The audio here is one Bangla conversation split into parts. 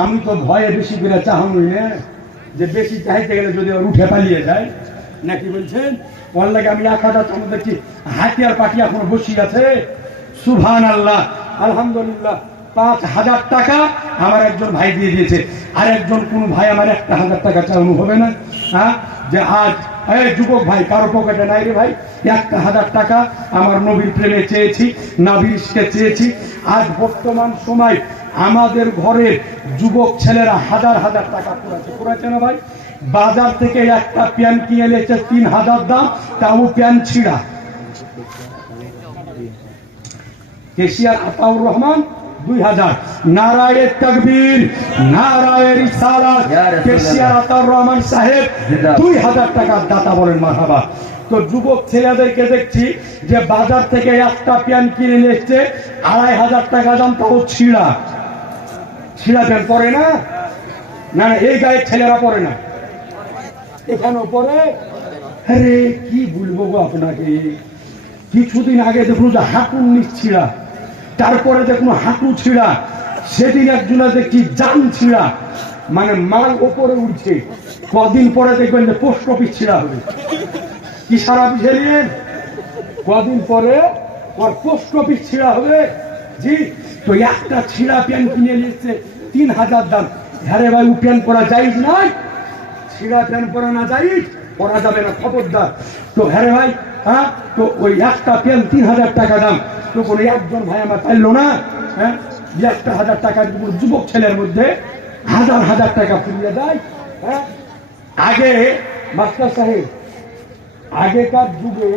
আমি তো ভয়ে বেশি করে চাহামই না, যে বেশি চাইতে গেলে যদি ওর উঠে পালিয়ে যায় নাকি বলছেন। ওর লাগে আমি 1000 চামচ দেখছি হাতিয়ার পাটি এখনো বসি আছে। সুবহানাল্লাহ, আলহামদুলিল্লাহ। 5000 টাকা আমার একজন ভাই দিয়ে দিয়েছে, আর একজন কোন ভাই আমার 1000 টাকা চালানো হবে না? হ্যাঁ, যে আজ এই যুবক ভাই কারো পকেটে নাই রে ভাই, 1000 টাকা আমার নবীর প্রেমে চেয়েছি, নবীর ইশকে চেয়েছি। আজ বর্তমান সময় আমাদের ঘরের যুবক ছেলেরা হাজার হাজার টাকা করেছে না ভাই। বাজার থেকে একটা প্যান্ট কিনে এনেছে 3000 দাম, তাও প্যান্ট ছিঁড়া। কেশিয়ার আতাউর রহমান 2000। নারায়ে তাকবীর, নারায়ে রিসালাত। কেশিয়ার আতাউর রহমান সাহেব 2000 টাকার দাতা, বলেন মারহাবা। তো যুবক ছেলেদেরকে দেখছি যে বাজার থেকে একটা প্যান্ট কিনে নিয়ে এসছে 2500 টাকা দাম, তাও ছিঁড়া। ছিঁড়া প্যান্ট পরে না, না এই গায়ের ছেলেরা পরে না, এখানেও পরে। আরে কি বলবো গো আপনাকে, কিছুদিন আগে দেখুন যে হাঁটুর নিচ ছিঁড়া, তারপরে দেখুন হাঁটু ছিঁড়া, সেদিন একজনে দেখছি জান ছিঁড়া, মানে মাল ওপরে উঠছে। কদিন পরে দেখবেন যে পোস্ট অফিস ছিঁড়া হবে। কি সারা বুঝলেন? কদিন পরে ওর পোস্ট অফিস ছিঁড়া হবে। জি, তো একটা ছিঁড়া প্যান্ট কিনে নিয়েছে 3000 দাম। হ্যাঁ ভাই, ও প্যান্ট পরা যাইজ নাই, ছিঁড়া প্যান্ট পরা না যাইজ, পরা যাবে না, খবরদার। তো হ্যাঁ ভাই, হ্যাঁ, তো ওই একটা প্যান্ট 3000 টাকা দাম। তো কোনো একজন ভাই আমার পাইলো না, হ্যাঁ, 1000 টাকার যুবক ছেলের মধ্যে হাজার হাজার টাকা ফুরিয়ে দেয়। হ্যাঁ, আগে মাস্টার সাহেব, আগেকার যুগে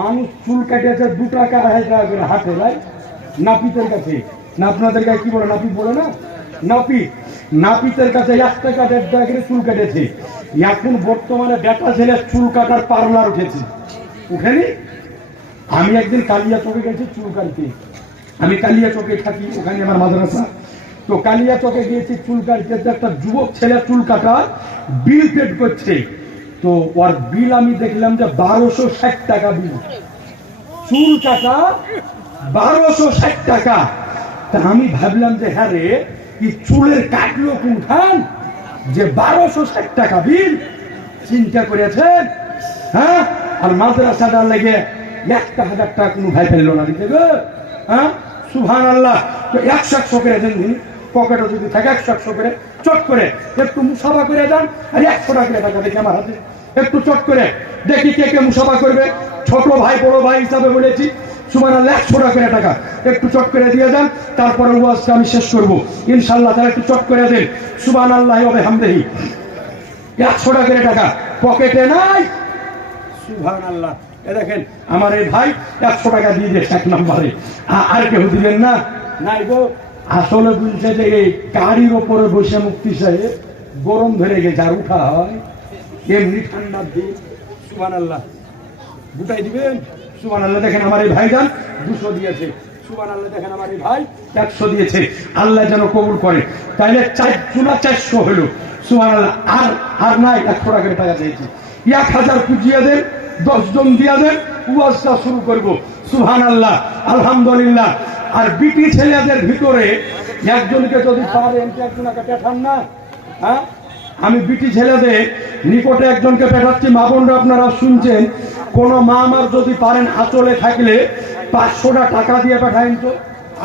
মানুষ চুল কাটিয়েছে 2 টাকা 2.5 টাকা করে হাতে যায় নাপিতের কাছে। না আপনাদের কাছে কি বলে, নাপিত বলে না? নাপিতের কাছে 1 টাকা 1.5 টাকা করে চুল কাটেছে। এখন বর্তমানে বেটা ছেলে চুল কাটার পার্লার উঠেছে, উঠেনি? আমি একদিন কালিয়া চকে গেছি চুল কাটতে। আমি কালিয়া চকে থাকি, ওখানে আমার মাদ্রাসা। তো কালিয়া চকে গিয়েছি চুল কাটতে, একটা যুবক ছেলে চুল কাটার বিল পেড করছে। তো ওর বিল আমি দেখলাম যে 1260 টাকা বিল, চুল কাটা 1260 টাকা। তা আমি ভাবলাম যে হ্যাঁ রে, কি চুলের কাটলো কোনখান যে 1260 টাকা বিল। চিন্তা করেছেন? হ্যাঁ, আর মাদ্রাসাটার লেগে 1000 টাকা কোনো ভাই ফেললো না দিতে গো। হ্যাঁ, সুবহানাল্লাহ। তো 100 করে দেন, পকেটে যদি থাকে 100 করে চট করে একটু মুসাফা করে যান। আর 100 টাকা টাকা দেখি আমার হাতে, একটু চট করে দেখি কে কে মুসাফা করবে। ছোট ভাই বড় ভাই হিসাবে বলেছি, সুবহানাল্লাহ 100 করে টাকা একটু চট করে দিয়ে যান। তারপরে ওয়াজটা আমি শেষ করবো ইনশাআল্লাহ। তাহলে একটু চট করে দেন, সুবহানাল্লাহ ওয়া বিহামদিহি। 100 করে টাকা পকেটে নাই, সুবহানাল্লাহ। এ দেখেন আমার এই ভাই 100 টাকা দিয়ে দিয়েছে 1 নম্বরে। আর কেউ দিলেন না? নাই গো। আসলে বলছে যে এই গাড়ির ওপরে বসে মুক্তি সাহেব গরম ধরে গেছে, আর উঠা হয় এমনি ঠান্ডার দিন। সুবহানাল্লাহ, গুটাই দিবেন। সুবহানাল্লাহ। দেখেন আমার এই ভাইজান 200 দিয়েছে। সুবহানাল্লাহ। দেখেন আমার এই ভাই 100 দিয়েছে। আল্লাহ যেন কবুল করে। তাইলে 400 হলো। সুবহানাল্লাহ। আর নাই 100 টাকা টাকা দিয়েছি। 1000 পুজিয়ে দেন, 10 জন দিয়ে দেন, ওয়াজটা শুরু করব। সুবহানাল্লাহ, আলহামদুলিল্লাহ। আর বিটি ছেলেদের ভিতরে একজনকে যদি পারেন, একজনকে পাঠান না। হ্যাঁ, আমি বিটি ছেলেদের নিকটে একজনকে পাঠাচ্ছি। মা বোনরা আপনারা শুনছেন, কোন মা আমার যদি পারেন আঁচলে থাকলে 500 টাকা দিয়ে পাঠাইন তো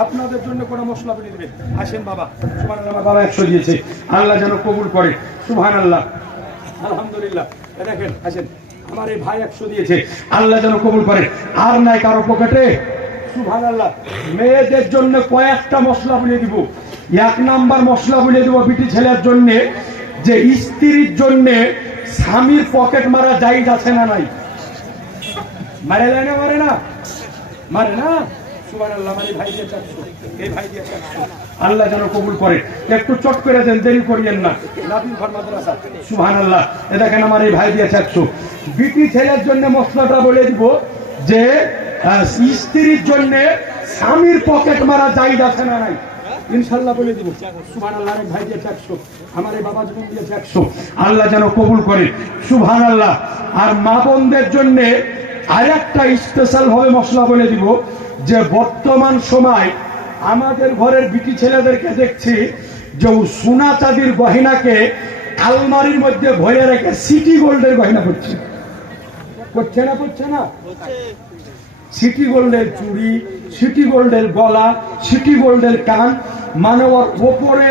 আপনাদের জন্য কোনো মশলা বলে দেবেন। আসেন বাবা। সুবহানাল্লাহ। আমার বাবা 100 দিয়েছে, আল্লাহ যেন কবুল করে। সুবহানাল্লাহ, আলহামদুলিল্লাহ। দেখেন আসেন, আমার এই ভাই 100 দিয়েছে, আল্লাহ যেন কবুল করে। আর নাই কারো পকেটে? সুবহানাল্লাহ। মেয়েদের জন্য কয়েকটা মশলা বলে দিব। 1 নাম্বার মশলা বলে দিব বিটি ছেলের জন্য, যে স্ত্রীর জন্য স্বামীর পকেট মারা জায়েজ আছে না নাই? মারে না, মারে না, মারে না। সুবহানাল্লাহ। আমার এই ভাই দিয়ে 400, এই ভাই দিয়ে 400, আল্লাহ যেন কবুল করে। একটু চট করে দেন, দেরি করিয়েন না। নাবিল ঘর মাদ্রাসা। সুবহানাল্লাহ। এ দেখেন আমার এই ভাই দিয়ে 400। বিটি ছেলের জন্য মশলাটা বলে দিব যে স্ত্রীর জন্য স্বামীর পকেট মারা জায়েজ আছে না নাই? ইনশাআল্লাহ বলে দিব। সুবহানাল্লাহ। আরেক ভাই দিয়ে 400, আমার এই বাবা জীবন দিয়ে 400, আল্লাহ যেন কবুল করে। সুবহানাল্লাহ। আর মা বোনদের জন্য আরেকটা স্পেশাল ভাবে মশলা বলে দিব, যে বর্তমান সময় আমাদের ঘরের বিটি ছেলেদেরকে দেখছি যে সোনা চাঁদির গহনাকে আলমারির মধ্যে ভরে রেখে সিটি গোল্ডের গহনা করছে, করছে না করছে না? সিটি গোল্ডের চুড়ি, সিটি গোল্ডের গলা, সিটি গোল্ডের কান, মানে ওর ওপরে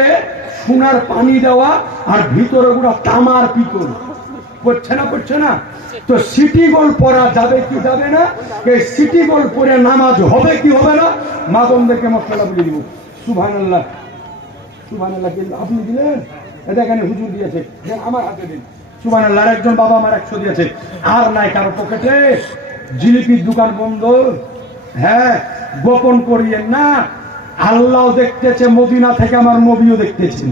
সোনার পানি দেওয়া আর ভিতরে গুলো তামার পিতল, করছে না করছে না? তো সিটি গোল্ড পরা যাবে কি যাবে না? এই সিটি গোল্ড পরে নামাজ হবে কি হবে না? মা বোনদেরকে মশলা বলে দিব। সুবহানাল্লাহ সুবহানাল্লাহ। কিন্তু আপনি দিলেন, এটা এখানে হুজুর দিয়েছে, আমার হাতে দিন। সুবহানাল্লাহ। একজন বাবা আমার 100 দিয়েছে, আর নাই কারো পকেটে। জিলিপির দোকান বন্ধ। হ্যাঁ, গোপন করিয়েন না, আল্লাহ দেখতেছে, মদিনা থেকে আমার নবীও দেখতেছেন।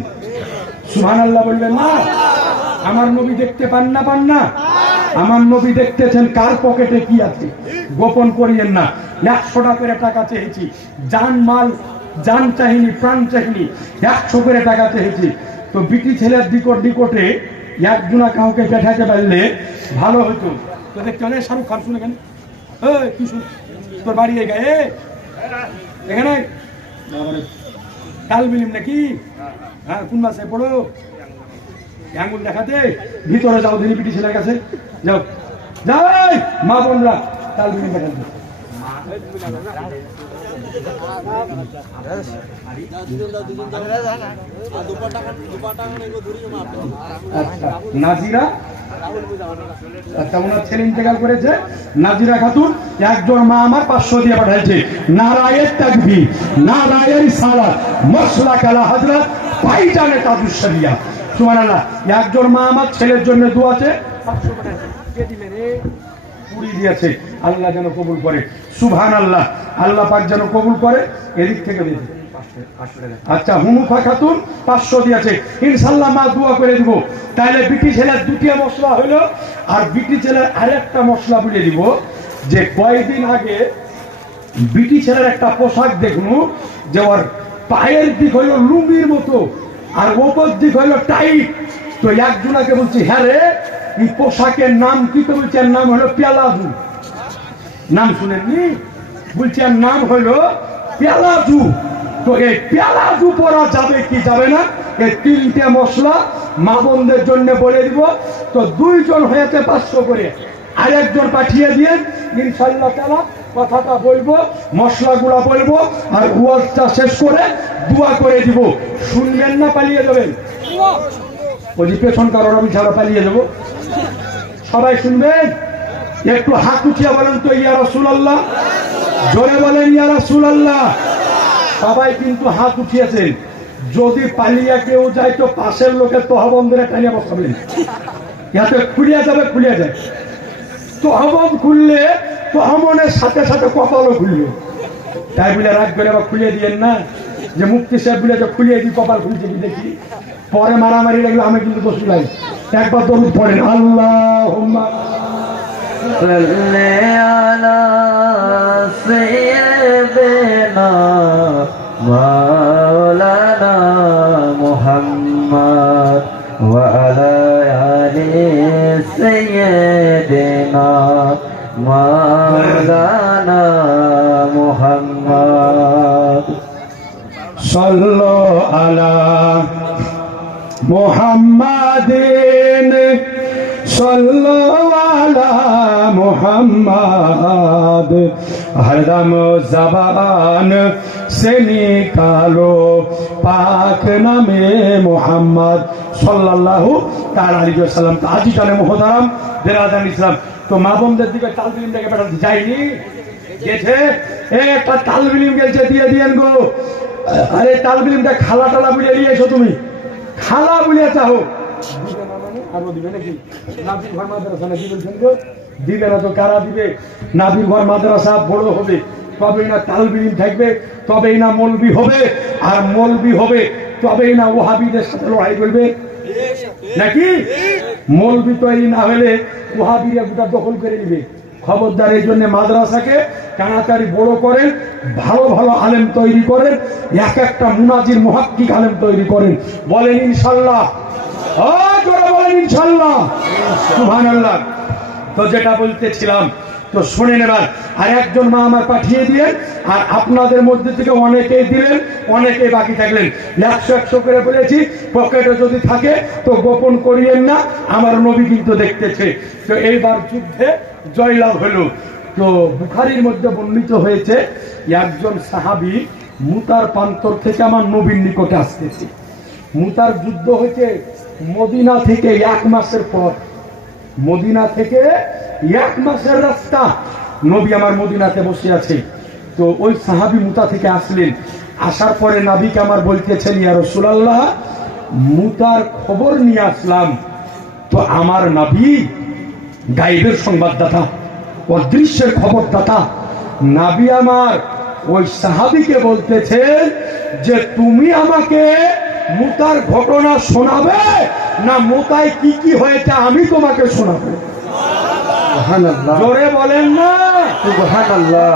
সুবহানাল্লাহ বলবেন না? আমার নবী দেখতে পান না পান না? আমার নবী দেখতেছেন কার পকেটে কি আছে। গোপন করিয়েন না। 100 টাকা করে টাকা চেয়েছি, জান মাল জান চাহিনি, প্রাণ চাহিনি, 100 করে টাকা চেয়েছি। তো বিটি ছেলের নিকটে একজনা কাউকে পেঠাতে পারলে ভালো হতো। তো দেখতে অনেক শাহরুখ খান শুনে কেন কি শুন তোর বাড়ি গায়ে এখানে কাল মিলিম নাকি? হ্যাঁ, কোন মাসে পড়ো? আঙুল দেখাতে ভিতরে যাও, দিনী পিটি ছেলের কাছে যাও, যাই মা বোনরা কাল মিলিম দেখাতে। নাজিরা, আচ্ছা, ওনার ছেলে ইন্তেকাল করেছে, নাজিরা খাতুন। একজন মা আমার 500 দিয়ে পাঠাইছে। নারায়ে তাকবীর, নারায়ে রিসালাত, মসলা কালা হযরত ভাইজানে তাদুশরিয়া। সুবহানাল্লাহ। একজন মা আমার ছেলের জন্য দোয়াতে 500 পাঠাইছে। কে দিলে রে? পুরি দিয়েছে। আল্লাহ যেন কবুল করে। সুবহানাল্লাহ। আল্লাহ পাক যেন কবুল করে। এদিক থেকে দিয়েছে। আচ্ছা, হুনুফা খাতুন 500 দিয়েছে। ইনশাআল্লাহ মা দোয়া করে দিব। তাহলে বিটি ছেলের 2টা মশলা হইল। আর বিটি ছেলের আরেকটা মশলা বলে দিব, যে কয়েকদিন আগে বিটি ছেলের একটা পোশাক দেখনু, যে ওর পায়ের দিক হইল লুঙ্গির মতো আর ওপর দিক হইল টাইট। তো একজনাকে বলছি, হ্যাঁ রে, এই পোশাকের নাম কি? তো বলছে এর নাম হলো পেলাজু। নাম শুনেননি? বলছে এর নাম হলো পেলাজু। তো এই পেলাজু পরা যাবে কি যাবে না? এই 3টে মশলা মা বোনদের জন্য বলে দিব। তো 2 জন হয়েছে 500 করে, আরেকজন পাঠিয়ে দিয়ে ইনশাআল্লাহ তাআলা কথাটা বলবো, মশলাগুলো বলবো, আর ওয়াজটা শেষ করে দোয়া করে দিব। শুনবেন না পালিয়ে যাবেন? ওই যে পেছন কারণ আমি ছাড়া পালিয়ে যাবো। সবাই শুনবেন? একটু হাত উঠিয়ে বলেন তো ইয়া রাসূলুল্লাহ। জোরে বলেন ইয়া রাসূলুল্লাহ। সবাই কিন্তু হাত উঠিয়েছেন। যদি পালিয়ে কেউ যায় তো পাশের লোকের তহবন্ধে টানিয়ে বসাবেন, যাতে খুলিয়া যাবে, খুলিয়া যায়। তহবন্ধ খুললে তহমনের সাথে সাথে কপালও খুলবে। তাই বলে রাগ করে আবার খুলিয়ে দিয়েন না, যে মুক্তি সাহেব বলে যে খুলিয়ে দিই, কপাল খুলছে কি দেখি, পরে মারামারি লাগলে আমি কিন্তু দোষ নাই। একবার দরুদ পড়েন, আল্লাহুম্মা সাল্লি আলা সাইয়্যিদিনা মাওলানা মুহাম্মদ ওয়া আলা আলি সাইয়্যিদিনা মাওলানা মুহাম্মদ। সাল্লু আলা মুহাম্মাদিন, সাল্লু আলা মুহাম্মাদ, হরদম জবান से निकालो पाक नामे मोहम्मद सल्लल्लाहु ताआला अलैहि वसल्लम। আজি জানে মুহতারাম বেরাদান ইসলাম। তো মা বোনদের দিকে তালবিলিম থেকে পাঠাতে যায়নি, গেছে। একটা তালবিলিম গেছে, দিয়ে দিয়েন গো। আরে তালবিলিমটা খালা টালা বুলিয়ে নিয়েছো তুমি, খালা বুলিয়ে চাও দিবে না, মানে আরো দিবে নাকি? নাবির ঘর মাদ্রাসা নাকি বলছেন গো? দিবে না তো কারা দিবে? নাবির ঘর মাদ্রাসা বড় হবে, তবেই না তালবিলিম থাকবে, তবেই না মৌলবি হবে, আর মৌলবি হবে তবেই না ওয়াহাবিদের সাথে লড়াই করবে নাকি? মৌলবি তৈরি না হলে ওয়াহাবিরা গোটা দখল করে নিবে। খবরদার, এই জন্য মাদ্রাসাকে তাড়াতাড়ি বড় করেন, ভালো ভালো আলেম তৈরি করেন, এক একটা মুনাজির মুহাক্কিক আলেম তৈরি করেন। বলেন ইনশাআল্লাহ, জোরে বলেন ইনশাআল্লাহ, সুবহানাল্লাহ। তো যেটা বলতেছিলাম, তো শুনে নেবার। আর একজন মা আমার পাঠিয়ে দিয়ে, আর আপনাদের মধ্যে থেকে অনেকেই দিলেন, অনেকেই বাকি থাকলেন। 100 করে বলেছি, পকেটে যদি থাকে তো গোপন করিয়েন না, আমার নবী কিন্তু দেখতেছে। তো এইবার যুদ্ধে জয়লাভ হলো। তো বুখারীর মধ্যে বর্ণিত হয়েছে, একজন সাহাবী মুতার প্রান্তর থেকে আমার নবীর নিকটে আসতেছে। মুতার যুদ্ধ হয়েছে মদিনা থেকে 1 মাসের পর। মদিনা থেকে 1 মাসের রাস্তা, নবী আমার মদিনাতে বসে আছে। তো ওই সাহাবী মুতা থেকে আসলেন। আসার পরে নবীকে আমার বলতেছেন, ইয়া রাসূলুল্লাহ, মুতার খবর নিয়ে আসলাম। তো আমার নবী গায়েবের সংবাদদাতা, অদৃশ্যের খবরদাতা। নবী আমার ওই সাহাবীকে বলতেছেন যে তুমি আমাকে মুতার ঘটনা শোনাবে না মুতায় কি কি হয়েছে আমি তোমাকে শোনাবো? সুবহানাল্লাহ, জোরে বলেন না সুবহানাল্লাহ।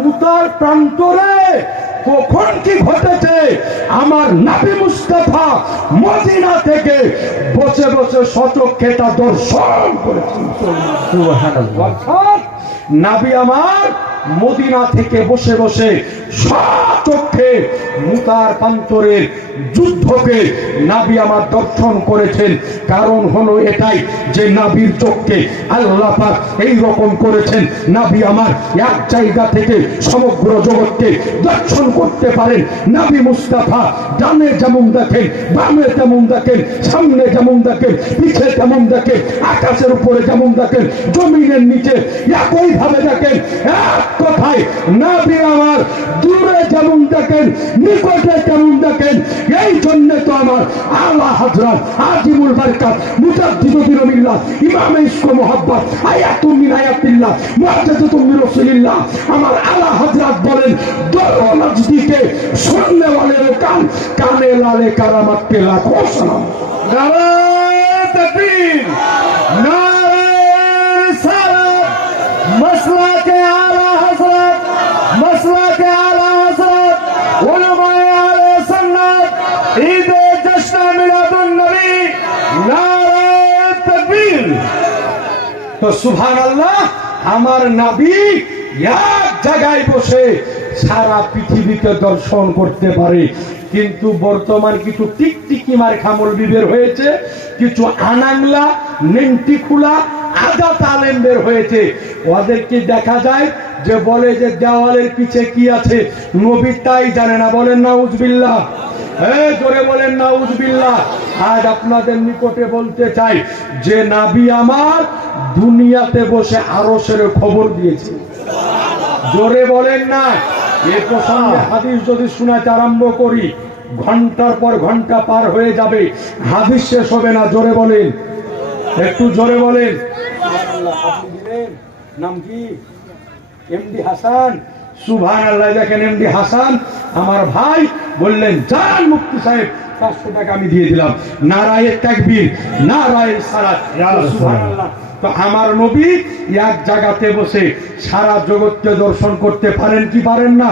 মুতার প্রান্তরে কখন কি ঘটেছে আমার নবী মুস্তাফা মদিনা থেকে বসে বসে সচক্ষে তা দর্শন করেছেন। সুবহানাল্লাহ। নবী আমার মদিনা থেকে বসে বসে সচক্ষে মুতার প্রান্তরের যুদ্ধকে নবী আমার দর্শন করেছেন। কারণ হলো এটাই যে নবীর চোখকে আল্লাহ পাক এই রকম করেছেন, নবী আমার এক জায়গা থেকে সমগ্র জগৎকে দর্শন করতে পারেন। নবী মুস্তাফা ডানে যেমন দেখেন, বামে তেমন দেখেন, সামনে যেমন দেখেন, পিছে তেমন দেখেন, আকাশের উপরে যেমন দেখেন, জমিনের নিচে একই ভাবে দেখেন। এক কথায় নবী আমার দূরে যেমন দেখেন, নিকটে তেমন দেখেন। এই জন্য তো আমার আলা হযরত আজিমুল বারকাত মুজাদ্দিদুল বিরমিল্লাহ ইমামে ইশক মুহাব্বত আয়াতুম মিন আয়াতিল্লাহ মুআজ্জাজাতুম মিন রাসূলিল্লাহ আমার আলা হযরত বলেন, দরো নজদীকে শুননে वाले কান, কানে লালে কারামাত কে লাখো সালাম। নারে তাকবীর, নারে রিসালাত, মাসলা কে আলা হযরত, মাসলা কে আলা হযরত, উলামায়ে আলে সুন্নাত, ঈদে জশ্ন মিলাদুন নবী, নারে তাকবীর। তো সুবহানাল্লাহ, আমার নবী এক জায়গায় বসে সারা পৃথিবীকে দর্শন করতে পারে। কিন্তু বর্তমান কিছু টিকটিকি মার্কা মৌলবি বের হয়েছে, কিছু আনাংলা নেংটি খুলা আজাত আলেম বের হয়েছে। ওদেরকে দেখা যায় যে বলে যে দেওয়ালের পিছে কি আছে নবী তাই জানে না। বলেন নাউজুবিল্লাহ, জোরে বলেন নাউজুবিল্লাহ। আজ আপনাদের নিকটে বলতে চাই যে নবী আমার দুনিয়াতে বসে আরশের খবর দিয়েছে। জোরে বলেন না। এ প্রসঙ্গে হাদিস যদি শোনাতে আরম্ভ করি ঘন্টার পর ঘন্টা পার হয়ে যাবে, হাদিস শেষ হবে না। জোরে বলেন, একটু জোরে বলেন। আপনি দিলেন নাম কি? এমডি হাসান। সুবহানাল্লাহ। দেখেন এমডি হাসান আমার ভাই বললেন, যান মুফতি সাহেব 500 টাকা আমি দিয়ে দিলাম। নারায়ে তাকবীর, নারায়ে সালাত। সুবহানাল্লাহ। তো আমার নবী এক জায়গাতে বসে সারা জগৎকে দর্শন করতে পারেন কি পারেন না?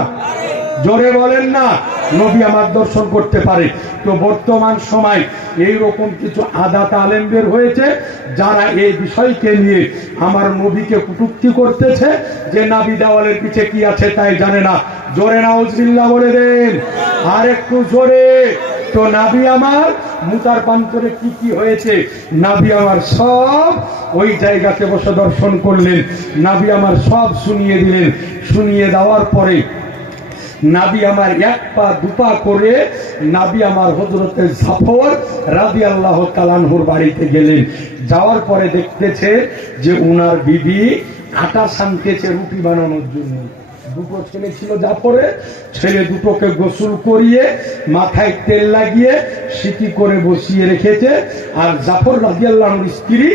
জোরে বলেন না। নবী আমার দর্শন করতে পারে। তো বর্তমান সময় এই রকম কিছু আদাত আলেম বের হয়েছে যারা এই বিষয়কে নিয়ে আমার নবীকে কটূক্তি করতেছে যে নবী দেওয়ালের পিছে কি আছে তাই জানে না। জোরে নাউজুবিল্লাহ বলে দেন, আর একটু জোরে। তো নবী আমার মুতার প্রান্তরে কি কি হয়েছে নবী আমার সব ওই জায়গাতে বসে দর্শন করলেন। নবী আমার সব শুনিয়ে দিলেন। শুনিয়ে দেওয়ার পরে নবী আমার 1 পা 2 পা করে নবী আমার হযরতে জাফর রাদিয়াল্লাহু তাআলা আনহুর বাড়িতে গেলেন। যাওয়ার পরে দেখতেছে যে উনার বিবি আটা সানতেছে রুটি বানানোর জন্য। দুটো ছেলে ছিল জাফরে, ছেলে দুটোকে গোসল করিয়ে মাথায় তেল লাগিয়ে সিটি করে বসিয়ে রেখেছে। আর জাফর রাদিয়াল্লাহু আনহুর স্ত্রী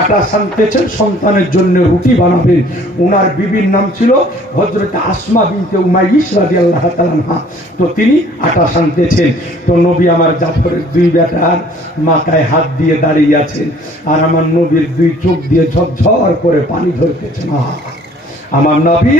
আটা সানতেছেন সন্তানের জন্য রুটি বানাবেন। ওনার বিবির নাম ছিল হযরত আসমা বিনতে উমাইস রাদিয়াল্লাহু তাআলা আনহা। তো তিনি আটা সানতেছেন। তো নবী আমার জাফরের 2 বেটার মাথায় হাত দিয়ে দাঁড়িয়ে আছেন, আর আমার নবীর 2 চোখ দিয়ে ঝরঝর করে পানি ঝরতেছে। আমার নবী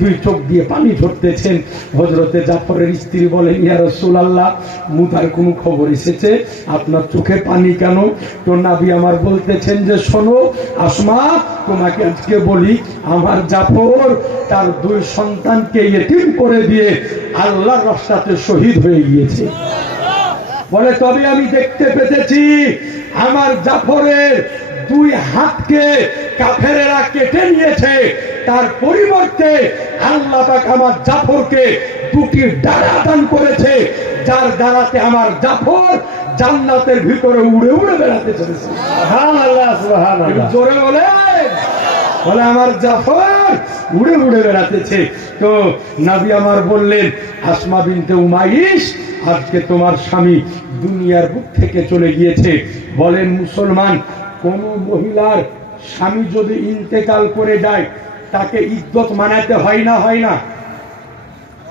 দুই চোখ দিয়ে পানি ঝরতেছেন। হযরতে জাফরের স্ত্রী বলেন, ইয়া রাসূলুল্লাহ, মুতার কোন খবর এসেছে? আপনার চোখে পানি কেন? তো নবী আমার বলতেছেন যে, শোনো আসমা, তোমাকে আজকে বলি, আমার জাফর তার দুই সন্তানকে ইতিম করে দিয়ে আল্লাহর রাস্তাতে শহীদ হয়ে গিয়েছে। বলে, তবে আমি দেখতে পেতেছি আমার জাফরের দুই হাতকে কাফেরেরা কেটে নিয়েছে, তার পরিবর্তে আল্লাহ পাক আমার জাফরকে দুটি ডানা দান করেছে, যার দ্বারাতে আমার জাফর জান্নাতের ভিতরে উড়ে উড়ে বেড়াতে চলেছে। সুবহানাল্লাহ, সুবহানাল্লাহ, জোরে বলে। বলে, আমার জাফর উড়ে উড়ে বেড়াতেছে। তো নবী আমার বললেন, আসমা বিনতে উমাইস, আজকে তোমার স্বামী দুনিয়ার বুক থেকে চলে গিয়েছে। বলেন মুসলমান, কোন মহিলার স্বামী যদি ইন্তেকাল করে যায়, তাকে ইজ্জত মানাতে হয় না? হয় না?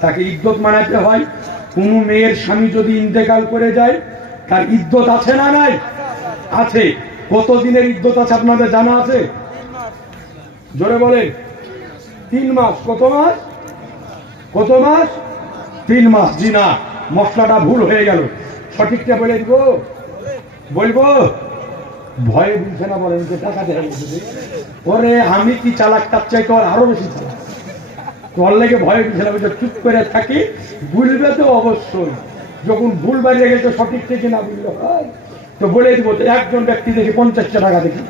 তাকে ইজ্জত মানাতে হয়। কোন মেয়ের স্বামী যদি ইন্তেকাল করে যায়, তার ইজ্জত আছে না নাই? আছে। কতদিনের ইজ্জত আছে আপনাদের জানা আছে? জোরে বলেন। 3 মাস। কত মাস? কত মাস? 3 মাস। জি না, মশলাটা ভুল হয়ে গেল, সঠিকটা বলে দিব। বলবো? ভয়ে বুঝছে না, বলেন যে টাকা দেয়। ওরে আমি কি চালাক, তার চাইতে আরো বেশি চালাক। তোর লেগে ভয়ে বুঝছে না, চুপ করে থাকি। ভুলবে তো অবশ্যই, যখন ভুল বাড়িয়ে গেছে সঠিক থেকে না বুঝলে হয়। তো বলে দিব, একজন ব্যক্তি দেখি 50টা টাকা দেখি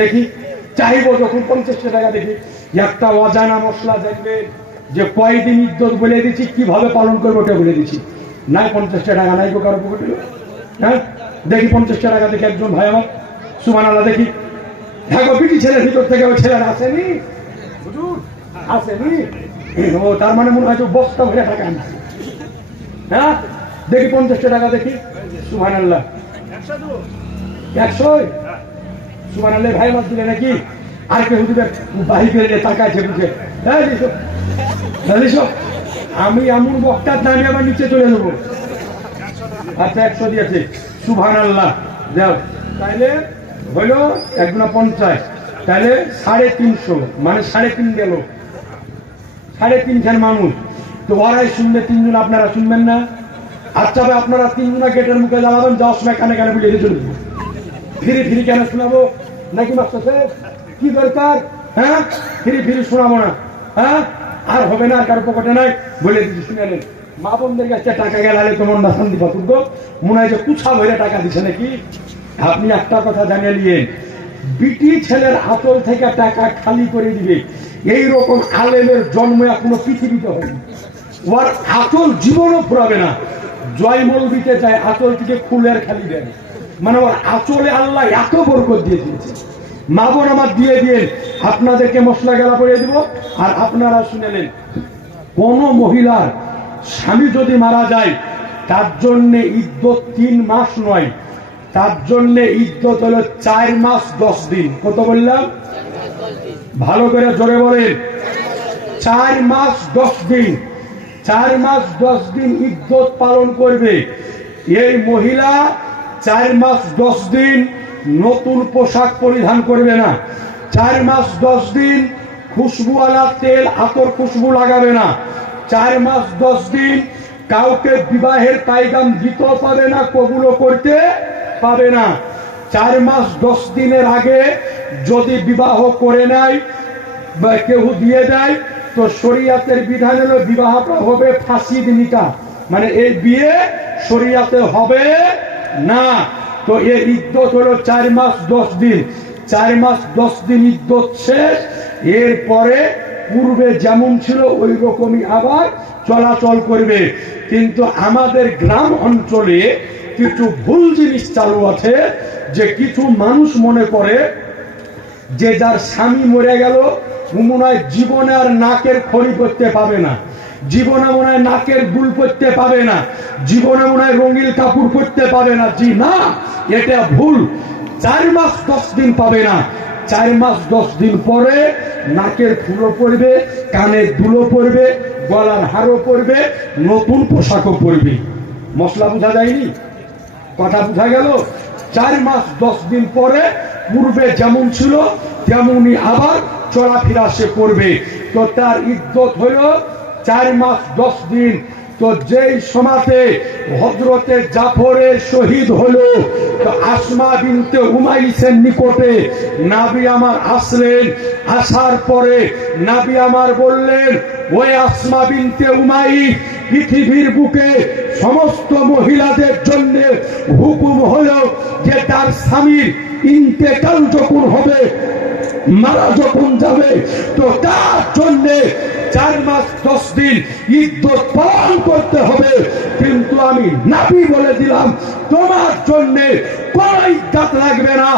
দেখি চাইবো, যখন 50টা টাকা দেখি, একটা অজানা মশলা দেখবে যে কয়দিন ইজ্জত বলে দিচ্ছি, কিভাবে পালন করবো ওটা বলে দিচ্ছি। নাই 50টা টাকা নাই কারো পকেটে। হ্যাঁ, দেখি 50টা টাকা দেখি একজন ভাই আমার, সুবহানাল্লাহ, দেখি। হ্যাঁ গো, বিটি ছেলের ভিতর থেকে ওই ছেলের আসেনি, হুজুর আসেনি। ও তার মানে মনে হয় বস্তা ভরে টাকা আনছে। হ্যাঁ, দেখি 50টা টাকা দেখি, সুবহানাল্লাহ। 100 সুবহানাল্লাহ। ভাই মাছ দিলে নাকি? আর কেউ দিবে বাহি ফেলে তাকাইছে বুঝে। হ্যাঁ, আমি এমন বক্তার দামে আবার নিচে চলে যাবো। আচ্ছা, 100 দিয়েছে, সুবহানাল্লাহ। যাও, তাইলে হইল 1 × 50, তাইলে 350, মানে 3.5 গেল। 3.5 মানুষ। তো ওরাই শুনবে, 3 জন আপনারা শুনবেন না? আচ্ছা ভাই, আপনারা 3 জনা গেটের মুখে জ্বালাবেন, যাওয়ার সময় কানে কানে বুঝিয়ে দিয়ে চলবো। ফিরি ফিরি কেন শোনাবো নাকি মাস্টার সাহেব? কি দরকার? হ্যাঁ, ফিরি ফিরি শোনাবো না। হ্যাঁ, আর হবে না, কারো পকেটে নাই, বলে দিচ্ছি, শুনেলেন। মা বোনদের কাছে টাকা গেলালে তোমার না শান্তি পাতুর্গ, মনে হয় যে কুছা ভরে টাকা দিছে নাকি। আপনি একটা কথা জানিয়ে নিয়েন, বিটি ছেলের আঁচল থেকে টাকা খালি করে দিবে, এইরকম আলেমের জন্ম এখনো পৃথিবীতে হয়নি। ওর আঁচল জীবনও ফুরাবে না। জয় মৌলবীতে যায়, আঁচল থেকে ফুলের খালি দেয়, মানে ওর আঁচলে আল্লাহ এত বরকত দিয়ে দিয়েছে। মা বোন আমার দিয়ে দিয়ে আপনাদেরকে মশলা গেলা করে দিব। আর আপনারা শুনেলেন, কোন মহিলার স্বামী যদি মারা যায়, তার জন্য ইদ্যত 3 মাস নয়, তার জন্য ইদ্যত হলো 4 মাস 10 দিন। কত বললাম? ভালো করে জোরে বলেন। 4 মাস 10 দিন। 4 মাস 10 দিন ইদ্যত পালন করবে এই মহিলা। 4 মাস 10 দিন নতুন পোশাক পরিধান করবে না। 4 মাস 10 দিন খুশবুওয়ালা তেল, আতর খুশবু লাগাবে না। 4 মাস 10 দিন কাউকে বিবাহের পায়গাম দিতেও পাবে না, কবুলও করতে পাবে না। 4 মাস 10 দিনের আগে যদি বিবাহ করে নেয় বা কেউ দিয়ে দেয়, তো শরীয়তের বিধান হলো বিবাহটা হবে ফাঁসিদ নিকাহ, মানে এই বিয়ে শরীয়তে হবে না। তো এর ইদ্যত হলো 4 মাস 10 দিন। 4 মাস 10 দিন ইদ্যত শেষ। এরপরে পূর্বে যেমন ছিল ওই রকমই আবার চলাচল করবে। কিন্তু আমাদের গ্রাম অঞ্চলে কিছু ভুল জিনিস চালু আছে, যে কিছু মানুষ মনে করে যে যার স্বামী মরে গেল মনে হয় জীবনে আর নাকের খড়ি করতে পাবে না, জীবনে মনে হয় নাকের দুল করতে পাবে না, জীবনে মনে হয় রঙিন কাপড় করতে পাবে না। জি না, এটা ভুল। 4 মাস 10 দিন পাবে না। 4 মাস 10 দিন পরে নাকের ফুলও পড়বে, কানের দুলও পড়বে, গলার হারও পড়বে, নতুন পোশাকও পরবে। মশলা বোঝা যায়নি? কথা বোঝা গেল? 4 মাস 10 দিন পরে পূর্বে যেমন ছিল তেমনি আবার চলাফেরা সে করবে। তো তার ইদ্যত হলো 4 মাস 10 দিন। তো যেই সমাজে হযরতে জাফরের শহীদ হলো, তো আসমা বিনতে উমাইসের নিকটে নবী আমার আসলেন। আসার পরে নবী আমার বললেন, ওই আসমা বিনতে উমাইস, পৃথিবীর বুকে সমস্ত মহিলাদের জন্য হুকুম হলো যে তার স্বামীর ইন্তেকাল যখন হবে, মারা যখন যাবে, তো তার জন্য 4 মাস 10 দিন ইদ্যত পালন করতে হবে। কিন্তু আমি নবী বলে দিলাম, তোমার জন্য কোনো ইদ্যত লাগবে না।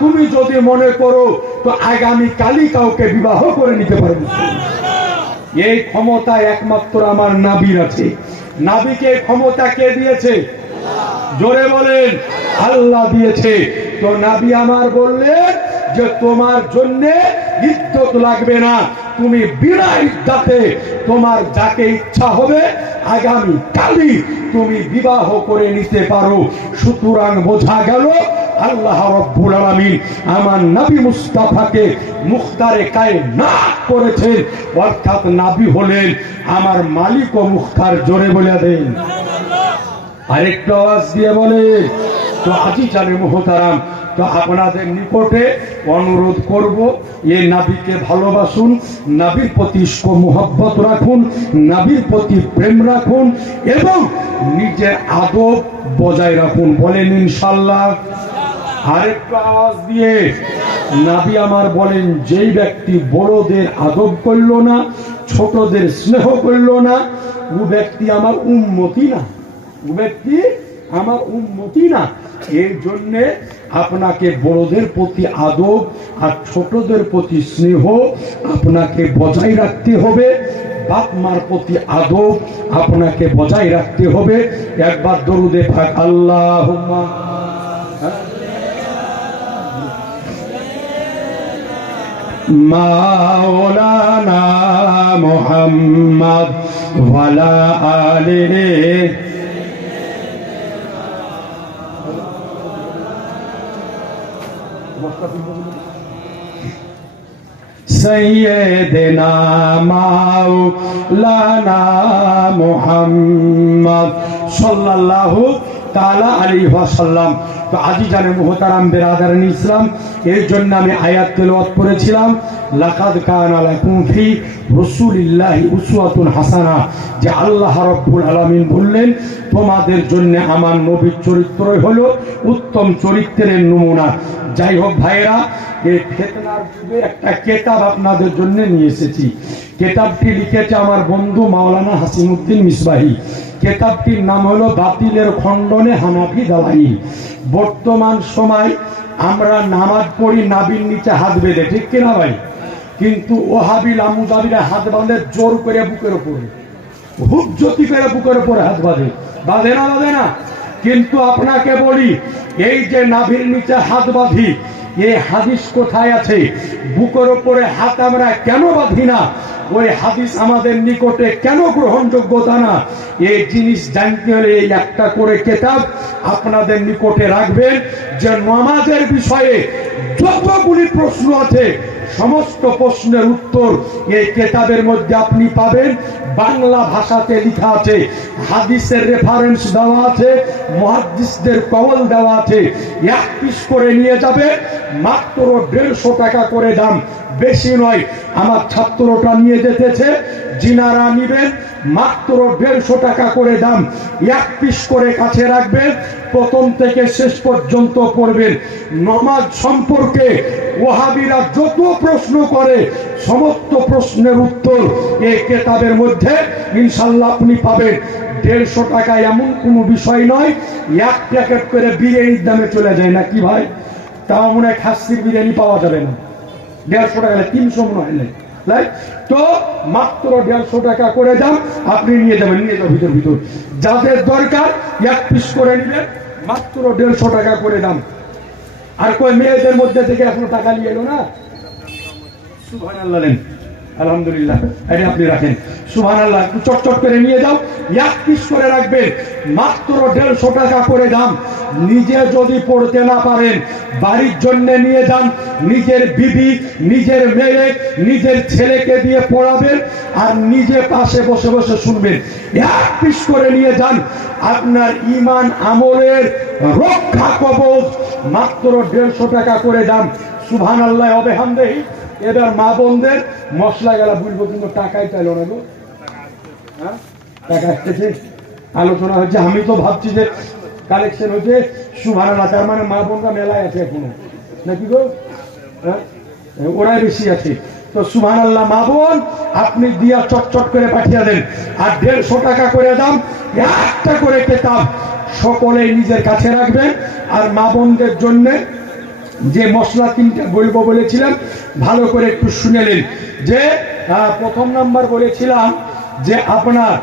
তুমি যদি মনে করো তো আগামী কালই কাউকে বিবাহ করে নিতে পারবে। এই ক্ষমতা একমাত্র আমার নবীর আছে। নবীকে ক্ষমতা কে দিয়েছে? জোরে বলেন, আল্লাহ দিয়েছে। তো নবী আমার বললেন যে তোমার জন্য ইদ্যত লাগবে না, তুমি বিনা ইদ্যতে তোমার যাকে ইচ্ছা হবে আগামী কালই তুমি বিবাহ করে নিতে পারো। সুতরাং বোঝা গেল আল্লাহ রাব্বুল আলামিন আমার নবী মুস্তাফাকে মুখতারে কায়নাত করেছেন, অর্থাৎ নবী হলেন আমার মালিক ও মুখতার। জোরে বলে দেন, আরেকটু আওয়াজ দিয়ে বলে। তো আজিজানে মুহতারাম, তো আপনাদের নিকটে অনুরোধ করব, এই নবীকে ভালোবাসুন, নবীর প্রতি মোহব্বত রাখুন, নবীর প্রতি প্রেম রাখুন এবং নিজের আদব বজায় রাখুন। বলেন ইনশাআল্লাহ। আরেকটু আওয়াজ দিয়ে। নবী আমার বলেন, যেই ব্যক্তি বড়দের আদব করলো না, ছোটদের স্নেহ করলো না, ও ব্যক্তি আমার উম্মতি না, ও ব্যক্তি আমার উম্মতি না। এই জন্য আপনাকে বড়দের প্রতি আদব আর ছোটদের প্রতি স্নেহ আপনাকে বজায় রাখতে হবে। বাপ মার প্রতি আদব আপনাকে বজায় রাখতে হবে। একবার দরুদে পাক আল্লাহুম্মা মাওলানা মুহাম্মদ ওয়ালা আলিহি সৈয়দনা মাওলানা মুহাম্মদ সাল্লাল্লাহু তাআলা আলাইহি ওয়াসাল্লাম। তো আজিজানে মুহতারাম বিরাদারান ইসলাম, এর জন্য আমি আয়াত তেলাওয়াত করেছিলাম, লাকাদ কানা লাকুম ফি রাসূলিল্লাহি উসওয়াতুন হাসানা, যে আল্লাহ রাব্বুল আলামিন বললেন তোমাদের জন্য আমার নবীর চরিত্রই হলো উত্তম চরিত্রের নমুনা। যাই হোক ভাইরা, এই ফিতনার যুগে একটা কিতাব আপনাদের জন্য নিয়ে এসেছি। কিতাবটি লিখেছে আমার বন্ধু মাওলানা হাসিমউদ্দিন মিসবাহি। কিতাবটির নাম হলো বাতিলের খণ্ডনে হানাফি দালাইল। বর্তমান সময় আমরা নামাজ পড়ি নাবির নিচে হাত বেঁধে, ঠিক কিনা ভাই? কিন্তু ওহাবি লামুজাবিরা হাত বাঁধে জোর করে বুকের উপরে, হুজ্জতি করে বুকের উপরে হাত বাঁধে। বাঁধে না? বাঁধে না? কিন্তু আপনাকে বলি, এই যে নাভির নিচে হাত বাঁধি, এই হাদিস কোথায় আছে? বুকের উপরে হাত আমরা কেন বাঁধি না? ওই হাদিস আমাদের নিকটে কেন গ্রহণযোগ্যতা না? এই জিনিস জানতে হলে এই একটা করে কিতাব আপনাদের নিকটে রাখবেন, যে নামাজের বিষয়ে যতগুলি প্রশ্ন আছে সমস্ত প্রশ্নের উত্তর এই কিতাবের মধ্যে আপনি পাবেন। বাংলা ভাষাতে লেখা আছে, হাদিসের রেফারেন্স দেওয়া আছে, মুহাদ্দিসদের কওল দেওয়া আছে। এক পিস করে নিয়ে যাবে, মাত্র 150 টাকা করে দাম, বেশি নয়। আমার ছাত্রটা নিয়ে যেতেছে, জিনারা নিবেন, মাত্র 150 টাকা করে দাম। এক পিস করে কাছে রাখবেন, প্রথম থেকে শেষ পর্যন্ত পড়বেন। নামাজ সম্পর্কে ওহাবিরা যত প্রশ্ন করে সমস্ত প্রশ্নের উত্তর এই কিতাবের মধ্যে ইনশাআল্লাহ আপনি পাবেন। 150 টাকা এমন কোনো বিষয় নয়, এক প্যাকেট করে বিরিয়ানির দামে চলে যায় না কি ভাই? তাও মনে হয় খাসির বিরিয়ানি পাওয়া যাবে না। 150 টাকা 300 মনে হয় নাই। তো মাত্র 150 টাকা করে দাম, আপনি নিয়ে যাবেন, নিয়ে যাবেন ভিতর ভিতর। যাদের দরকার এক পিস করে নেবেন, মাত্র 150 টাকা করে দাম। আর কই মেয়েদের মধ্যে থেকে এখনো টাকা নিয়ে এলো না? সুবহানাল্লাহ। আলহামদুলিল্লাহ, এটা আপনি রাখেন। সুবহানাল্লাহ, একটু চটচট করে নিয়ে যাও, এক পিস করে রাখবেন, মাত্র 150 টাকা করে দাম। নিজে যদি পড়তে না পারেন, বাড়ির জন্য নিয়ে যান, নিজের বিবি, নিজের মেয়ে, নিজের ছেলেকে দিয়ে পড়াবেন, আর নিজে পাশে বসে বসে শুনবেন। এক পিস করে নিয়ে যান, আপনার ঈমান আমলের রক্ষা কবচ, মাত্র 150 টাকা করে দাম। সুবহানাল্লাহ ওয়া বিহামদিহি। এবার মা বোনদের মশলা গেলা বুঝবো, কিন্তু টাকাই চাইলো না গো। হ্যাঁ, টাকা আসতেছে, আলোচনা হচ্ছে, আমি তো ভাবছি যে কালেকশন হচ্ছে। সুবহানাল্লাহ, তার মানে মা বোনরা মেলায় আছে এখনো নাকি গো? হ্যাঁ, ওরাই বেশি আছে। তো সুবহানাল্লাহ, মা বোন আপনি দিয়া চটচট করে পাঠিয়ে দেন, আর 150 টাকা করে দাম, একটা করে কিতাব সকলেই নিজের কাছে রাখবেন। আর মা বোনদের জন্য যে মশলা 3টা বলবো বলেছিলাম, ভালো করে একটু শুনেলেন। যে প্রথম নাম্বার বলেছিলাম যে আপনার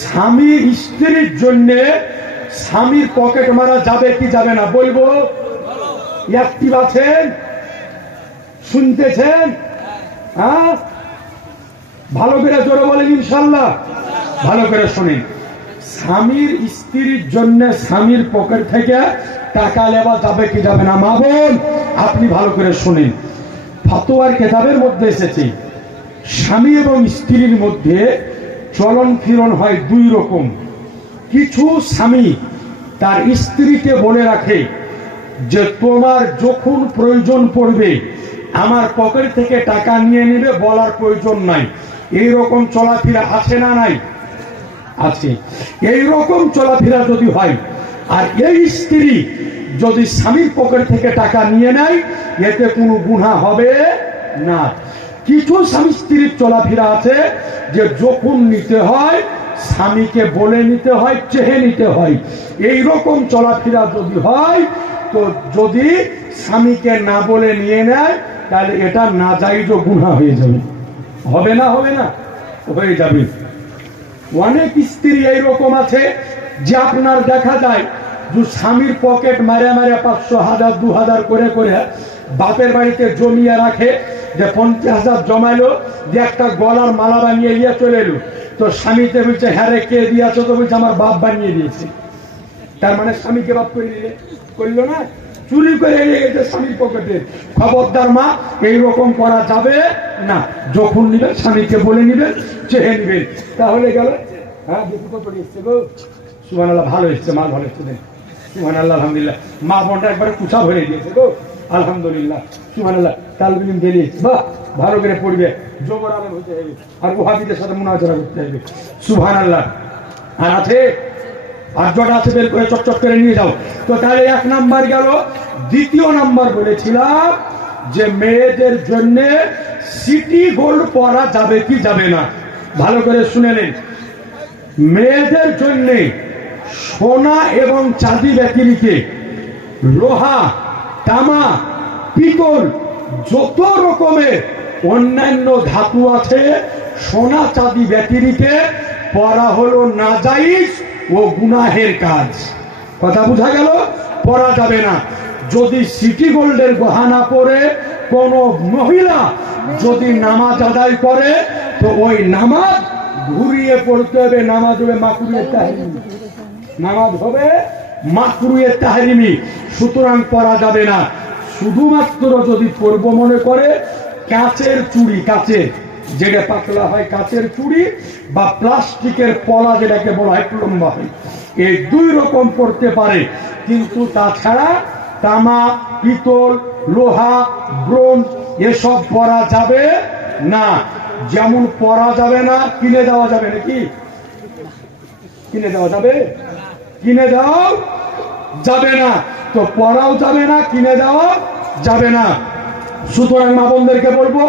স্বামী স্ত্রীর জন্য স্বামীর পকেট মারা যাবে কি যাবে না বলবো। অ্যাক্টিভ আছেন? শুনতেছেন? হ্যাঁ, ভালো করে জোরে বলেন ইনশাল্লাহ। ভালো করে শুনেন, স্বামীর স্ত্রীর জন্য স্বামীর পকেট থেকে টাকা নেওয়া যাবে কি যাবে না? মা বোন আপনি ভালো করে শুনেন, ফতোয়ার কিতাবের মধ্যে এসেছে স্বামী এবং স্ত্রীর মধ্যে চলন ফিরন হয় 2 রকম। কিছু স্বামী তার স্ত্রীকে বলে রাখে যে তোমার যখন প্রয়োজন পড়বে আমার পকেট থেকে টাকা নিয়ে নেবে, বলার প্রয়োজন নাই। এই রকম চলাফেরা আছে না নাই? আছে। এই রকম চলাফেরা যদি হয়, আর এই স্ত্রী যদি স্বামীর পকেট থেকে টাকা নিয়ে নেয়, এতে কোনো গুনাহ হবে না। কিছু স্বামী স্ত্রীর চলাফেরা আছে যে যখন নিতে হয় স্বামীকে বলে নিতে হয়, চেহে নিতে হয়। এই রকম চলাফেরা যদি হয়, তো যদি স্বামীকে না বলে নিয়ে নেয়, তাহলে এটা নাজায়েজ গুনাহ হয়ে যাবে। হবে না? হবে না? হয়ে যাবে। অনেক স্ত্রী এইরকম আছে যে আপনার দেখা যায় যে স্বামীর পকেট মারে মারে 500, 1000, 2000 করে করে বাপের বাড়িতে জমিয়ে রাখে, যে 50,000 জমাইলো, যে একটা গলার মালা বানিয়ে নিয়ে চলে এলো। তো স্বামীতে বলছে, হ্যাঁ রে কে দিয়েছো? তো বলছে আমার বাপ বানিয়ে দিয়েছে। তার মানে স্বামীকে বাপ করে নিলে করলো না, চুরি করে নিয়ে গেছে স্বামীর পকেটে। খবরদার মা, এইরকম করা যাবে না। যখন নিবেন স্বামীকে বলে নিবেন, চেহে নিবেন, তাহলে গেল। হ্যাঁ, দেখি কত এসছে গো। সুবহানাল্লাহ, ভালো এসছে, মাল ভালো এসছে। সুবহানাল্লাহ, আলহামদুলিল্লাহ। মা বোনটা একবারে কুচা ভরে দিয়েছে গো, আলহামদুলিল্লাহ। সুবহানাল্লাহ, তালবিম দিলি, বাহ, ভালো করে পড়বে, জবর আলেম হতে হবে, আর ওয়াহাবিদের সাথে মুনাজারা করতে হবে। সুবহানাল্লাহ। আর আছে, আর জটা আছে, বের করে চটচট করে নিয়ে যাও। তো তাহলে 1 নাম্বার গেল। দ্বিতীয় নাম্বার বলেছিলাম যে মেয়েদের জন্য সিটি গোল্ড পরা যাবে কি যাবে না, ভালো করে শুনে নেন। মেয়েদের জন্য সোনা এবং চাঁদি ব্যতিরিক্ত লোহা, তামা, পিতল, যত রকমের অন্যান্য ধাতু আছে, সোনা চাঁদি ব্যতিরিক্ত পরা হলো নাজায়েজ ও গুনাহের কাজ। কথা বোঝা গেল? পরা যাবে না। যদি সিটি গোল্ডের গহনা পরে কোন মহিলা যদি নামাজ আদায় করে, তো ওই নামাজ ঘুরিয়ে পড়তে হবে। নামাজ হবে মাকরুহে তাহরিমি, নামাজ হবে মাকরুহে তাহরিমি। সুতরাং পরা যাবে না। শুধুমাত্র যদি পরব মনে করে কাচের চুড়ি, কাচের যেটা পাতলা হয় কাচের চুড়ি, বা প্লাস্টিকের পলা যেটাকে বলা হয় লম্বা হয়, এই 2 রকম পড়তে পারে। কিন্তু তাছাড়া তামা, পিতল, লোহা, ব্রোঞ্জ এসব পরা যাবে না। যেমন পরা যাবে না, কিনে দেওয়া যাবে নাকি? কিনে দেওয়া যাবে? কিনে দেওয়া যাবে না। তো পরাও যাবে না, কিনে দেওয়া যাবে না। সুতরাং মা বোনদেরকে বলবো,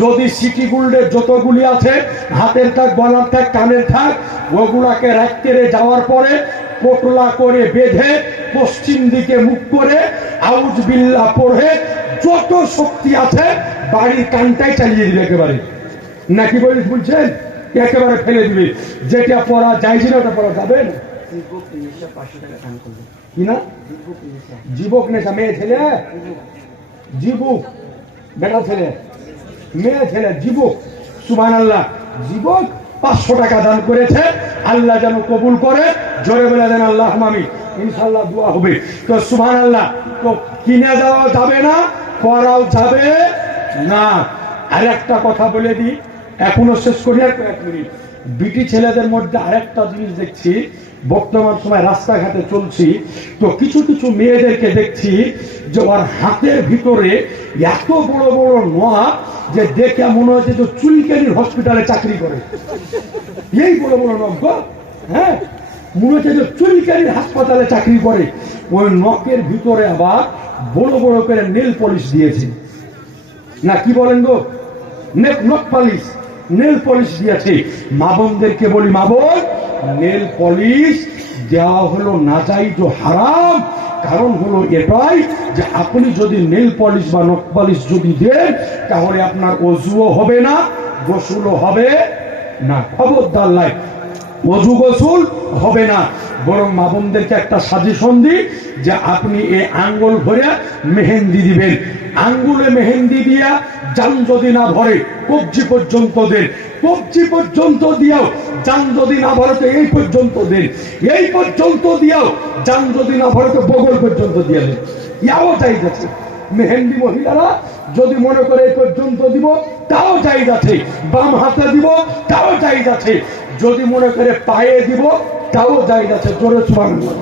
যদি সিটি গোল্ডের যতগুলি আছে, হাতের থাক, গলার থাক, কানের থাক, ওগুলাকে রাখতে যাওয়ার পরে পোটলা করে বেঁধে পশ্চিম দিকে মুখ করে আউজ বিল্লাহ পড়ে যত শক্তি আছে বাড়ির কানটাই চালিয়ে দিবে একেবারে। নাকি বলছেন? একেবারে ফেলে দিবে। যেটা পড়া যায় না ওটা পড়া যাবে না। কি না? জীবক নেশা। মেয়ে ছেলে জীবক, বেটা ছেলে মেয়ে ছেলে যুবক, সুবহানাল্লাহ, যুবক 500 টাকা দান করেছে, আল্লাহ যেন কবুল করে, জোরে বলে দেন আল্লাহুম্মা আমিন, ইনশাআল্লাহ দোয়া হবে। তো সুবহানাল্লাহ, তো কিনে দেওয়া যাবে না, করাও যাবে না। আর একটা কথা বলে দিই, এখনো শেষ করি আর কয়েক মিনিট। বিটি ছেলেদের মধ্যে আরেকটা জিনিস দেখছি, বর্তমান সময় রাস্তাঘাটে চলছি তো কিছু কিছু মেয়েদেরকে দেখছি যে ওর হাতের ভিতরে এত বড় বড় নোয়া যে দেখে মনে হচ্ছে যে চুলকানির হসপিটালে চাকরি করে। এই বড় বড় নখ, হ্যাঁ, মনে হচ্ছে যে চুলকানির হাসপাতালে চাকরি করে। ওই নখের ভিতরে আবার বড় বড় করে নেল পলিশ দিয়েছে, না কি বলেন গো, নখ পলিশ, নেল পলিশ দিয়েছে। মা বোনদেরকে বলি, মা বোন, নেল পলিশ দেওয়া হলো নাজায়েজ ও হারাম। কারণ হলো এটাই যে আপনি যদি নেল পলিশ বা নখ পলিশ যদি দেন তাহলে আপনার ওযুও হবে না, গোসলও হবে না। খবরদার লাই, ওযু গোসল হবে না। বরং মা বোনদেরকে একটা সাজেশন দিই যে আপনি এই আঙ্গুল ভরে মেহেন্দি দিবেন। আঙ্গুলে মেহেন্দি দিয়া জান যদি না ভরে কবজি পর্যন্ত দেন, কবজি পর্যন্ত দিয়াও জান যদি না ভরে তো এই পর্যন্ত দেন, এই পর্যন্ত দিয়াও জান যদি না ভরে তো বগল পর্যন্ত দিয়ে দেন। ইয়াও জায়েজ আছে। মেহেন্দি মহিলারা যদি মনে করে এই পর্যন্ত দিব তাও জায়েজ আছে, বাম হাতে দিব তাও জায়েজ আছে, যদি মনে করে পায়ে দিব তাও জায়েজ আছে। জোরে সুবহানাল্লাহ।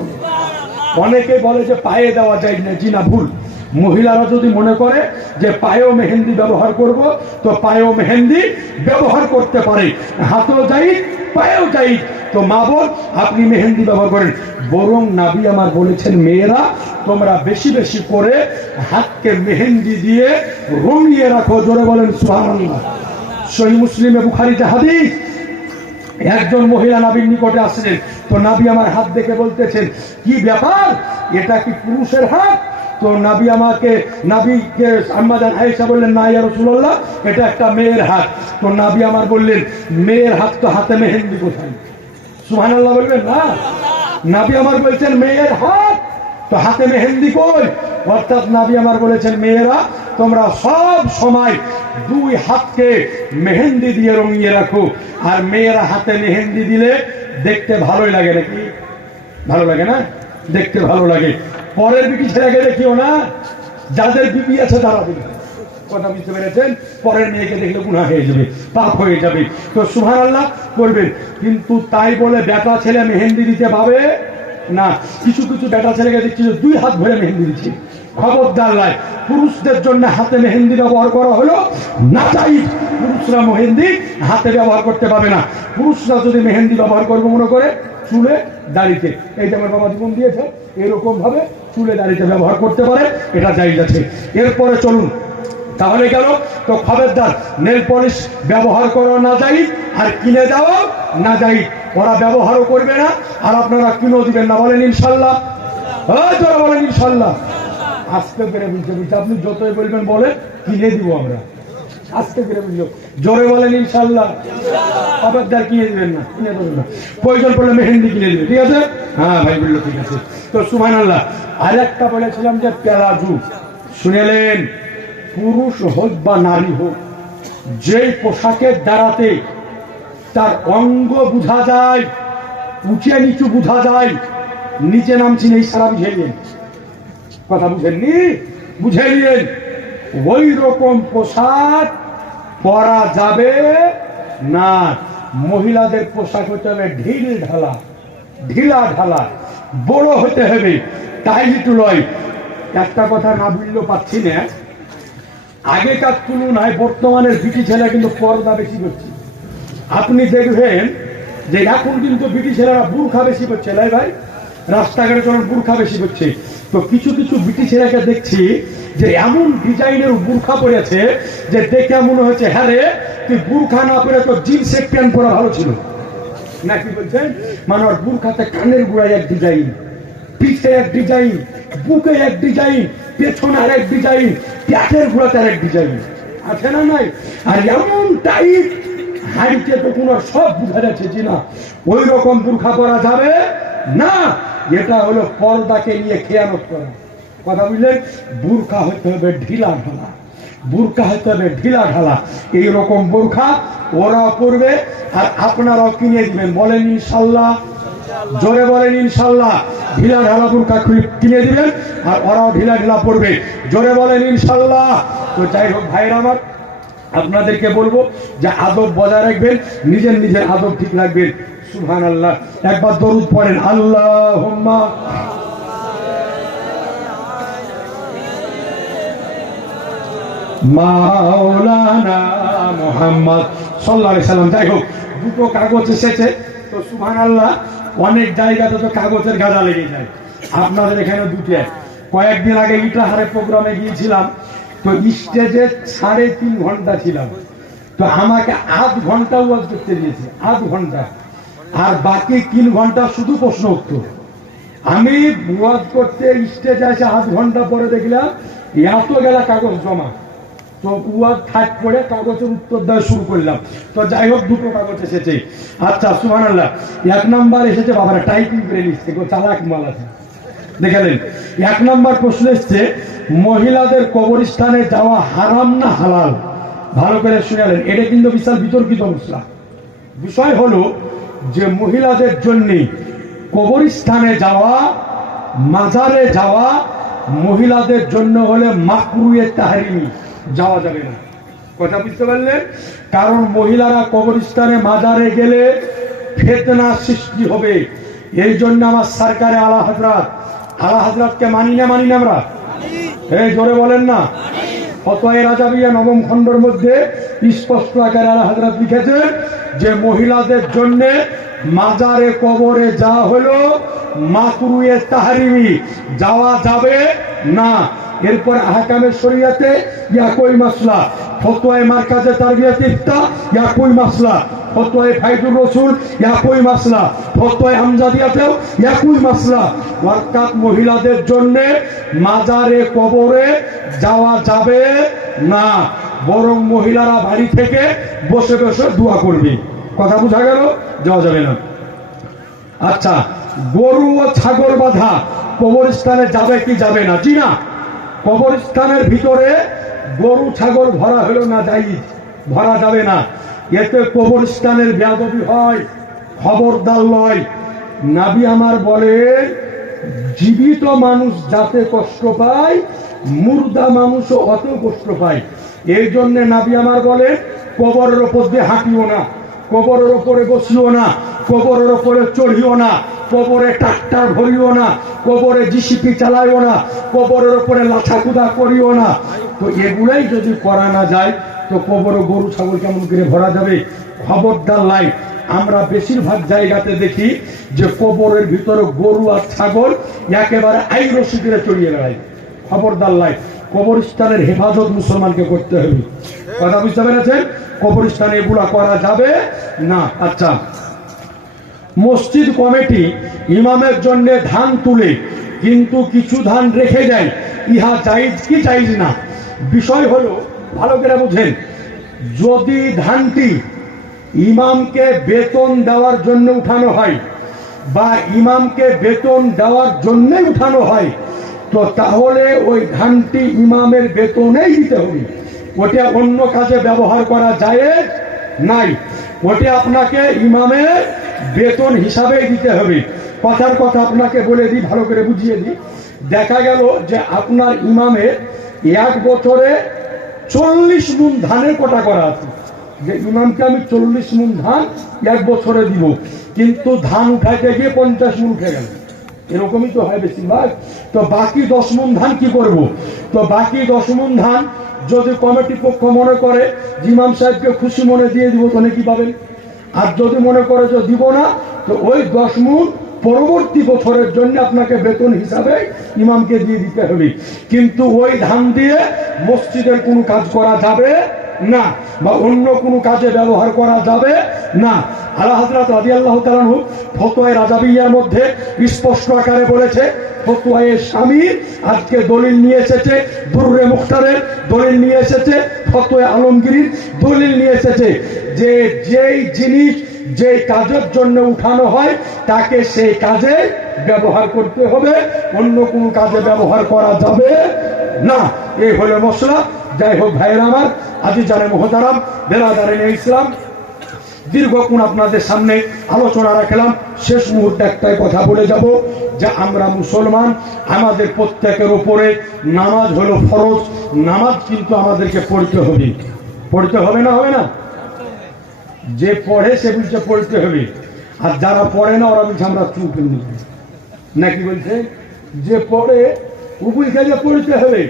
অনেকে বলে যে পায়ে দেওয়া যায় না, জি না, ভুল। মহিলারা যদি মনে করে যে পায়েও মেহেন্দি ব্যবহার করব তো পায়েও মেহেন্দি ব্যবহার করতে পারে, হাতেও জায়েজ, পায়েও জায়েজ। তো মা বোন, আপনি মেহেন্দি ব্যবহার করেন। বরং নবী আমার বলেছেন, মেয়েরা তোমরা বেশি বেশি করে হাতকে মেহেন্দি দিয়ে রঙিয়ে রাখো। জোরে বলেন সুবহানাল্লাহ। সহিহ মুসলিমে, বুখারীতে হাদিস, একজন মহিলা নবীর নিকটে আসলেন, তো নবী আমার হাত দেখে বলতেছেন, কি ব্যাপার, এটা কি পুরুষের হাত? তো নবী নবীকে আম্মা জান আয়েশা বললেন, না ইয়া রাসূলুল্লাহ, এটা একটা মেয়ের হাত। তো নবী আমার বললেন, মেয়ের হাত তো হাতে মেহেন্দি কোথায়? সুবহানাল্লাহ বলবেন না? নবী আমার বলছেন মেয়ের হাত তো হাতে মেহেন্দি কই? অর্থাৎ নবী আমার বলেছেন, মেয়েরা তোমরা সব সময় দুই হাতকে মেহেন্দি দিয়ে রঙিয়ে রাখো। আর মেয়েরা হাতে মেহেন্দি দিলে দেখতে ভালোই লাগে, নাকি ভালো লাগে না? দেখতে ভালো লাগে। পরের বিটি ছেলেকে দেখিও না, যাদের বিবি আছে তারা দেখবে। কথা বুঝতে পেরেছেন? পরের মেয়েকে দেখলে গুনাহ হয়ে যাবে, পাপ হয়ে যাবে। তো সুবহানাল্লাহ করবেন, কিন্তু তাই বলে বেটা ছেলে মেহেন্দি দিতে পাবে না। কিছু কিছু বেটা ছেলেকে দেখছি দুই হাত ভরে মেহেন্দি দিচ্ছে। খবরদার লাই, পুরুষদের জন্য হাতে মেহেন্দি ব্যবহার করা হলো না জায়েজ। পুরুষরা মেহেন্দি হাতে ব্যবহার করতে পাবে না। পুরুষরা যদি মেহেন্দি ব্যবহার করবে মনে করে চুলে দাড়িতে, এই যে আমার বাবা জীবন দিয়েছে, এরকম ভাবে চুলে দাড়িতে ব্যবহার করতে পারে, এটা জায়েজ আছে। এরপরে চলুন, তাহলে গেল তো খবরদার, নেল পলিশ ব্যবহার করা না জায়েজ, আর কিনে দেওয়া না জায়েজ। ওরা ব্যবহারও করবে না আর আপনারা কিনেও দিবেন না। বলেন ইনশাল্লাহ? যারা বলেন ইনশাল্লাহ। আস্তে করে বুঝতে বুঝতে আপনি যতই বলবেন বলেন, কিনে দিব আমরা। আস্তে করে বুঝলো, জোরে বলেন ইনশাল্লাহ। খবরদার কিনে দিবেন না, কিনে দেবেন না। প্রয়োজন পড়লে মেহেন্দি কিনে দিবে, ঠিক আছে? হ্যাঁ ভাই বললো, ঠিক আছে। তো সুবহানাল্লাহ। আর একটা বলেছিলাম যে প্লাজো, শুনেলেন, পুরুষ হোক বা নারী হোক, যেই পোশাকের দ্বারাতে তার অঙ্গ বোঝা যায়, উঁচে নিচু বোঝা যায়, নিচে নামছি এই সারা বুঝে নিন। কথা বুঝেননি? বুঝে নিন। ওই রকম পোশাক পরা যাবে না। মহিলাদের পোশাক হতে হবে ঢিলা ঢালা, বড় হতে হবে, টাইট লয়। একটা কথা না বললেও পাচ্ছি না, আগেকার তুলনায় বর্তমানের বিটি ছেলে কিন্তু পর্দা বেশি করছে। আপনি দেখবেন যে এখন কিন্তু বিটি ছেলেরা বুরখা বেশি করছে, লাই ভাই, রাস্তাঘাটে চলেন বুরখা বেশি করছে। তো কিছু কিছু বিটি ছেলেকে দেখছি যে এমন ডিজাইনের বুরখা পরেছে যে দেখে মনে হচ্ছে, হ্যাঁ রে, তুই বুরখা না পরে তো জিন্সের প্যান্ট পরা ভালো ছিল না। কি বলছেন? মানে ওর বুরখাতে কানের গোড়ায় এক ডিজাইন, পিঠে এক ডিজাইন, বুকে এক ডিজাইন, পেছনে আর এক ডিজাইন, প্যাটের গোড়াতে আর এক ডিজাইন, আছে না নাই? আর এমন টাইট, হাড়িতে তো কোনো সব বুঝা যাচ্ছে যে না, ওই রকম বুরখা পরা যাবে না। এটা হলো পর্দাকে নিয়ে খেয়ানত করা। কথা বুঝলেন? বুরখা হতে হবে ঢিলা ঢালা, বোরকা হতে হবে ঢিলা ঢালা, এইরকম বোরখা ওরা পরবে আর আপনারাও কিনে দিবেন। বলেন ইনশাল্লাহ, জোরে বলেন ইনশাল্লাহ। ঢিলা ঢালা বোরকা কিনে দিবেন আর ওরাও ঢিলা ঢিলা পরবে, জোরে বলেন ইনশাল্লাহ। তো যাই হোক ভাইরা আমার, আপনাদেরকে বলবো যে আদব বজায় রাখবেন, নিজের নিজের আদব ঠিক রাখবেন। সুবহানাল্লাহ, একবার দরুদ পড়েন, আল্লাহুম্মা মাওলানা মুহাম্মদ সাল্লাল্লাহু আলাইহি সাল্লাম। যাই হোক, দুটো কাগজ এসেছে তো সুবহানাল্লাহ, অনেক জায়গাতে তো কাগজের গাদা লেগে যায়, আপনাদের এখানে দুটো। কয়েকদিন আগে ইটাহারে প্রোগ্রামে গিয়েছিলাম, তো স্টেজে 3.5 ঘন্টা ছিলাম, তো আমাকে আধ ঘন্টা ওয়াজ করতে দিয়েছে, আধ ঘন্টা, আর বাকি 3 ঘন্টা শুধু প্রশ্ন উত্তর। আমি ওয়াজ করতে স্টেজে এসে আধ ঘন্টা পরে দেখলাম এত গেলা কাগজ জমা, তো ওয়াজ থাক পড়ে কাগজের উত্তর দেওয়া শুরু করলাম। তো যাই হোক, দুটো কাগজ এসেছে। আচ্ছা সুবহানাল্লাহ, 1 নাম্বার এসেছে, বাবারা টাইপিং করে লিখছে, চালাক মাল আছে। দেখালেন 1 নাম্বার প্রশ্ন এসছে, মহিলাদের কবরস্থানে যাওয়া হারাম না হালাল? ভালো করে শুনালেন, এটা কিন্তু বিশাল বিতর্কিত মশলা। বিষয় হলো যে মহিলাদের জন্য কবরস্থানে যাওয়া, মাজারে যাওয়া মহিলাদের জন্য হলে মাকরুহে তাহরিমি, যাওয়া যাবে না। কথা বুঝতে পারলেন? কারণ মহিলারা কবরস্থানে মাজারে গেলে ফিতনা সৃষ্টি হবে। এই জন্য আমার সরকারে আলা হযরতকে মানি না আমরা? এই জোরে বলেন না। ফতোয়া রাজাবিয়া 9ম খণ্ডের মধ্যে স্পষ্ট আকারে আলা হযরত লিখেছে যে মহিলাদের জন্য মাজারে কবরে যা হলো মাকরুহে তাহরিমি, যাওয়া যাবে না। এরপর আহকামে শরীয়তে একই মাসলা, ফতোয়ায়ে মারকাজে তারবিয়াত ইফতা একই মাসলা, ফতোয়ায়ে ফায়দুর রাসূল একই মাসলা, ফতোয়ায়ে আমজাদিয়াতেও একই মাসলা। অর্থাৎ মহিলাদের জন্য মাজারে কবরে যাওয়া যাবে না, বরং মহিলারা বাড়ি থেকে বসে বসে দোয়া করবে। কথা বোঝা গেল? যাওয়া যাবে না। আচ্ছা, গরু ও ছাগল বাঁধা কবরস্থানে যাবে কি যাবে না? জি না। কবরস্থানের ভিতরে গরু ছাগল ভরা হলো না জায়েজ, ভরা যাবে না। এতে কবরস্থানের বেয়াদবি হয়, খবরদার লয়। নবী আমার বলেন, জীবিত মানুষ যাতে কষ্ট পায় মুর্দা মানুষও অত কষ্ট পায়। এই জন্য নবী আমার বলেন, কবরের ওপর দিয়ে হাঁটিও না, কবরের ওপরে বসিও না, কবরের ওপরে চড়িও না, কবরে ট্রাক্টর ভরিও না, কবরে জিসিপি চালাইও না, কবরের ওপরে লাঠাকুদা করিও না। তো এগুলাই যদি করা না যায় তো কবরে গরু ছাগল কেমন করে ভরা যাবে? খবরদার লাই। আমরা বেশিরভাগ জায়গাতে দেখি যে কবরের ভিতরে গরু আর ছাগল একেবারে আইরসি করে চড়িয়ে বেড়ায়। খবরদার লাই। কবরস্থানের হেফাজত মুসলমানকে করতে হবে। কথা বুঝতে পেরেছেন? কবরস্থানে এগুলা করা যাবে না। আচ্ছা, মসজিদ কমিটি ইমামের জন্য ধান তুলে কিন্তু কিছু ধান রেখে যায়, ইহা জায়েজ কি জায়েজ না? বিষয় হলো, ভালো করে বুঝেন, যদি ধানটি ইমামকে বেতন দেওয়ার জন্য উঠানো হয় বা ইমামকে বেতন দেওয়ার জন্যই উঠানো হয়, তো তাহলে ওই ধানটি ইমামের বেতনেই দিতে হবে। ওটা অন্য কাজে ব্যবহার করা জায়েজ নাই, ওটা আপনাকে ইমামের বেতন হিসাবেই দিতে হবে। কথার কথা আপনাকে বলে দিই, ভালো করে বুঝিয়ে দিই। দেখা গেল যে আপনার ইমামের 1 বছরে 40 মুন ধানের কোটা করা আছে, যে ইমামকে আমি 40 মুন ধান 1 বছরে দিব, কিন্তু ধান উঠাইতে গিয়ে 50 মুন উঠে গেল, এরকমই তো হয় বেশিরভাগ। তো বাকি 10 মুন ধান কি করব? তো বাকি 10 মুন ধান যদি কমিটি পক্ষ মনে করে ইমাম সাহেবকে খুশি মনে দিয়ে দিব, তো কি পাবেন? আর যদি মনে করে যে দিব না, তো ওই 10 মুন পরবর্তী বছরের জন্য আপনাকে বেতন হিসাবে ইমামকে দিয়ে দিতে হবে। কিন্তু ওই ধান দিয়ে মসজিদের কোনো কাজ করা যাবে না বা অন্য কোনো কাজে ব্যবহার করা যাবে না। আলা হযরত রাদিয়াল্লাহু তাআলা আনহু ফতোয়ায়ে রাজাবিয়ার মধ্যে স্পষ্ট আকারে বলেছে, ফতোয়ায়ে স্বামী আজকে দলিল নিয়ে এসেছে, দুররে মুখতারের দলিল নিয়ে এসেছে, ফতোয়ায়ে আলমগীরির দলিল নিয়ে এসেছে যে যেই জিনিস যে কাজের জন্য উঠানো হয় তাকে সেই কাজে ব্যবহার করতে হবে, অন্য কোনো কাজে ব্যবহার করা যাবে না। এই হলো মশলা। যাই হোক ভাইয়েরা আমার, আজিজানে মুহতারাম, বেরাদারিনে ইসলাম, দীর্ঘক্ষণ আপনাদের সামনে আলোচনা রাখলাম। শেষ মুহূর্তে একটাই কথা বলে যাব যে আমরা মুসলমান, আমাদের প্রত্যেকের উপরে নামাজ হলো ফরজ। নামাজ কিন্তু আমাদেরকে পড়তে হবে। পড়তে হবে না? হবে না? যে পড়ে সে বলছে পড়তে হবে, আর যারা পড়ে না ওরা বলছে আমরা চুপ নাকি বলছে। যে পড়ে ও বলছে যে পড়তে হবে,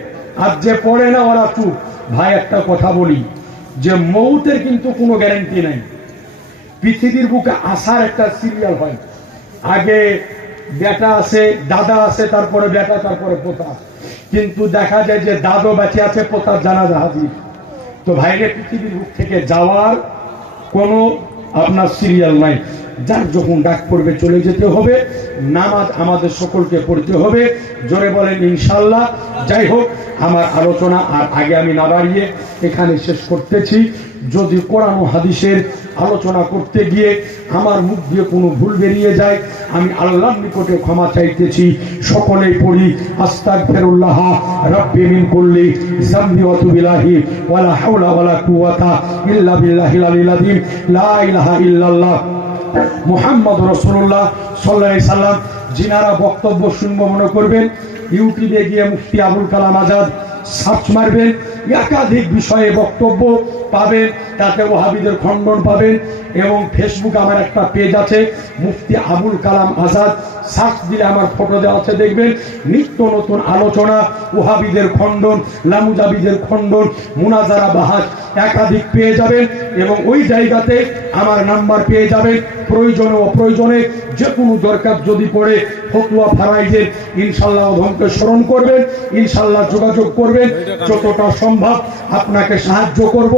আর যে পড়ে না ওরা চুপ। ভাই একটা কথা বলি, যে মৌতের কিন্তু কোনো গ্যারান্টি নাই। পৃথিবীর বুকে আসার একটা সিরিয়াল হয়, আগে বেটা আসে, দাদা আসে, তারপরে বেটা, তারপরে পোতা। কিন্তু দেখা যায় যে দাদু বেঁচে আছে, পোতার জানাজা হাজির। তো ভাইরে পৃথিবীর বুক থেকে যাওয়ার কোনো আপনার সিরিয়াল নাই। যার যখন ডাক পড়বে চলে যেতে হবে। নামাজ আমাদের সকলকে পড়তে হবে। জোরে বলেন ইনশাল্লাহ। যাই হোক, আমার আলোচনা আর আগে আমি না বাড়িয়ে এখানে শেষ করতেছি। যদি কোরআন ও হাদিসের আলোচনা করতে গিয়ে আমার মুখ দিয়ে কোনো ভুল বেরিয়ে যায়, আমি আল্লাহর নিকটে ক্ষমা চাইতেছি। সকলেই পড়ি আস্তাগফিরুল্লাহ রাব্বি মিন কুল্লি যামবি ওয়া তুবু ইলাইহি ওয়ালা হাওলা ওয়ালা কুওয়াতা ইল্লা বিল্লাহিল আলিয়্যিল আযীম। লা ইলাহা ইল্লাল্লাহ মুহাম্মদ রাসূলুল্লাহ সাল্লাল্লাহু আলাইহি সাল্লাম। যিনারা বক্তব্য শুনবো মনে করবেন, ইউটিউবে গিয়ে মুফতি আবুল কালাম আজাদ সার্চ মারবেন, একাধিক বিষয়ে বক্তব্য পাবেন। তাতে ওহাবিদের খণ্ডন পাবেন। এবং ফেসবুকে আমার একটা পেজ আছে মুফতি আবুল কালাম আজাদ, সার্চ দিলে আমার ফটো দেওয়া আছে, দেখবেন নিত্য নতুন আলোচনা, ওহাবিদের খণ্ডন, লামুজাবিদের খণ্ডন, মুনাজারা বাহাস একাধিক পেয়ে যাবেন। এবং ওই জায়গাতে আমার নাম্বার পেয়ে যাবেন। প্রয়োজনে অপ্রয়োজনে যে কোনো দরকার যদি পড়ে ফতোয়া ফারাইজের ইনশাল্লাহ অধমকে স্মরণ করবেন, ইনশাল্লাহ যোগাযোগ করবেন। যতটা সম্ভব আপনাকে সাহায্য করব।